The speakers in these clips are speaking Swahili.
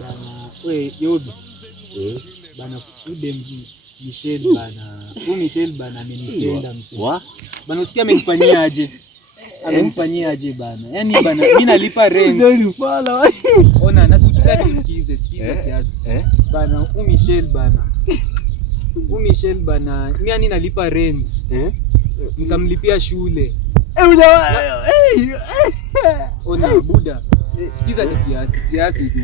Bana, we Yobi. Bana kude Michelle bana. Huyu Michelle bana amenitenda msee. Bana usikia amenifanyia aje? Amenifanyia aje bana? Yaani bana mimi nalipa rent. Ona nasutaka nisikize kiasi. Bana huyu Michelle bana. Huyu Michelle bana, mimi yani nalipa rent. Nikamlipia shule. Ona buda. Sikiza ni kiasi tu.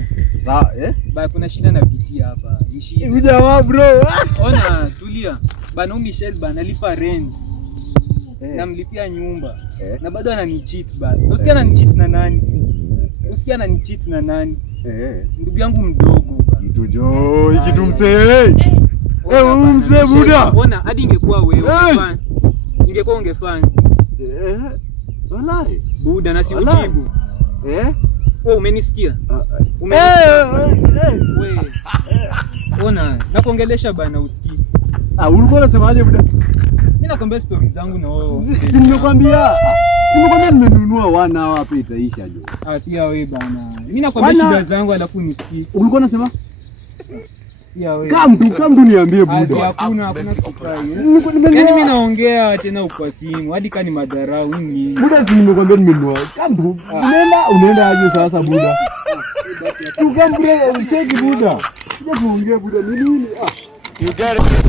Sawa, Ba kuna shida na pitia hapa. Ni shida. Ujawa bro. Ona tulia. Bana Michelle bana lipa rent. Namlipia nyumba. Na bado ananicheat bana. Usikia ananicheat na nani? Usikia ananicheat na nani? Ndugu yangu mdogo bana. Mtu jo, hiki tumsee. Mzee buda. Ona hadi ingekuwa wewe ungefanya. Ingekuwa ungefanya. Wallahi. Buda na si ujibu. Wewe umenisikia? Wewe. Ona, nakuongelesha bana usikii. Ulikuwa unasemaje buda? Mimi nakwambia story zangu na wewe. Si nimekwambia. Nimenunua 1 hour hapa itaisha jo. Pia wewe bana. Mimi nakwambia shida zangu alafu unisikii. Ulikuwa unasema? Pia wewe. Kama mtu niambie buda. Hakuna kitu. Yaani mimi naongea tena kwa simu hadi kani madarau nini. Buda si nimekwambia nimenunua. Kama unaenda aje sasa buda? Tukambre cheki buda. Sija kuongea buda ni nini? You got it.